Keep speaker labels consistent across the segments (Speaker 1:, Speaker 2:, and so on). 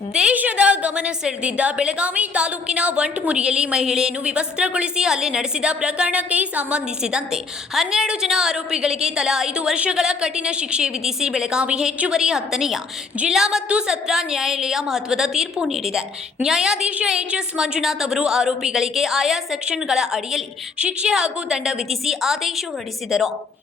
Speaker 1: ದೇಶದ ಗಮನ ಸೆಳೆದಿದ್ದ ಬೆಳಗಾವಿ ತಾಲೂಕಿನ ವಂಟಮುರಿಯಲ್ಲಿ ಮಹಿಳೆಯನ್ನು ವಿವಸ್ತ್ರಗೊಳಿಸಿ ಹಲ್ಲೆ ನಡೆಸಿದ ಪ್ರಕರಣಕ್ಕೆ ಸಂಬಂಧಿಸಿದಂತೆ ಹನ್ನೆರಡು ಜನ ಆರೋಪಿಗಳಿಗೆ ತಲಾ ಐದು ವರ್ಷಗಳ ಕಠಿಣ ಶಿಕ್ಷೆ ವಿಧಿಸಿ ಬೆಳಗಾವಿ ಹೆಚ್ಚುವರಿ ಹತ್ತನೆಯ ಜಿಲ್ಲಾ ಮತ್ತು ಸತ್ರ ನ್ಯಾಯಾಲಯ ಮಹತ್ವದ ತೀರ್ಪು ನೀಡಿದೆ. ನ್ಯಾಯಾಧೀಶ ಎಚ್ ಎಸ್ ಮಂಜುನಾಥ್ ಅವರು ಆರೋಪಿಗಳಿಗೆ ಆಯಾ ಸೆಕ್ಷನ್ಗಳ ಅಡಿಯಲ್ಲಿ ಶಿಕ್ಷೆ ಹಾಗೂ ದಂಡ ವಿಧಿಸಿ ಆದೇಶ ಹೊರಡಿಸಿದರು.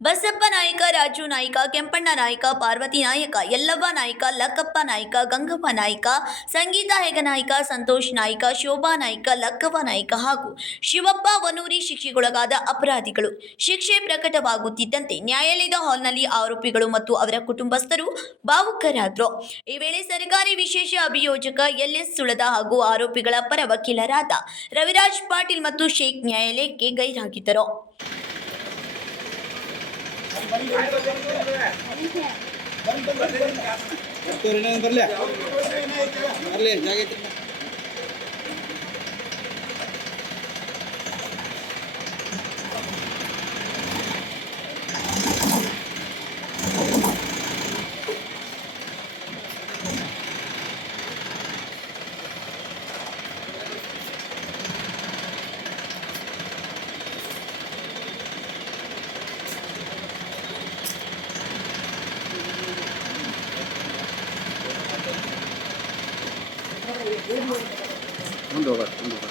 Speaker 1: ಬಸಪ್ಪ ನಾಯಕ, ರಾಜು ನಾಯಕ, ಕೆಂಪಣ್ಣ ನಾಯಕ, ಪಾರ್ವತಿ ನಾಯಕ, ಯಲ್ಲವ್ವ ನಾಯಕ, ಲಕ್ಕಪ್ಪ ನಾಯಕ, ಗಂಗಪ್ಪ ನಾಯಕ, ಸಂಗೀತ ಹೆಗನಾಯ್ಕ, ಸಂತೋಷ್ ನಾಯಕ, ಶೋಭಾ ನಾಯಕ, ಲಕ್ಕವ್ವ ನಾಯಕ ಹಾಗೂ ಶಿವಪ್ಪ ವನೂರಿ ಶಿಕ್ಷೆಗೊಳಗಾದ ಅಪರಾಧಿಗಳು. ಶಿಕ್ಷೆ ಪ್ರಕಟವಾಗುತ್ತಿದ್ದಂತೆ ನ್ಯಾಯಾಲಯದ ಹಾಲ್ನಲ್ಲಿ ಆರೋಪಿಗಳು ಮತ್ತು ಅವರ ಕುಟುಂಬಸ್ಥರು ಭಾವುಕರಾದರು. ಈ ವೇಳೆ ಸರ್ಕಾರಿ ವಿಶೇಷ ಅಭಿಯೋಜಕ ಎಲ್ ಎಸ್ ಸುಳದ ಹಾಗೂ ಆರೋಪಿಗಳ ಪರ ವಕೀಲರಾದ ರವಿರಾಜ್ ಪಾಟೀಲ್ ಮತ್ತು ಶೇಖ್ ನ್ಯಾಯಾಲಯಕ್ಕೆ ಗೈರಾಗಿದ್ದರು.
Speaker 2: ಬರ್ಲಿ ಜಾಗ ಐತಿ ಮುಂದೆ ಹೋಗ ಮುಂದೆ ಹೋಗ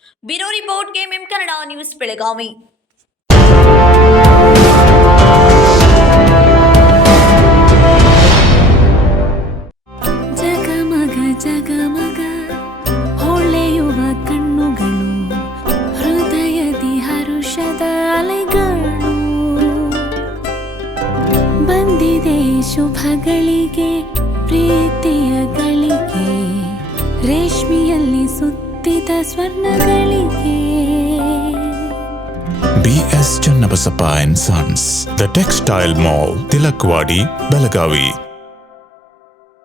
Speaker 1: bureau report KMM Kannada news Belagavi
Speaker 3: ಜಗಮಗ ಜಗಮಗ, ಹೊಳೆಯುವ ಕಣ್ಣುಗಳು, ಹೃದಯದಿ ಹರುಷದ ಅಲೆಗಳು. ಬಂದಿದೆ ಶುಭಗಳಿಗೆ, ಪ್ರೀತಿಯ ಸುತ್ತಿದ ಸ್ವರ್ಣಗಳಿಗೆ
Speaker 4: BS Channabasappa and Sons, The Textile Mall, Tilakwadi, Belagavi.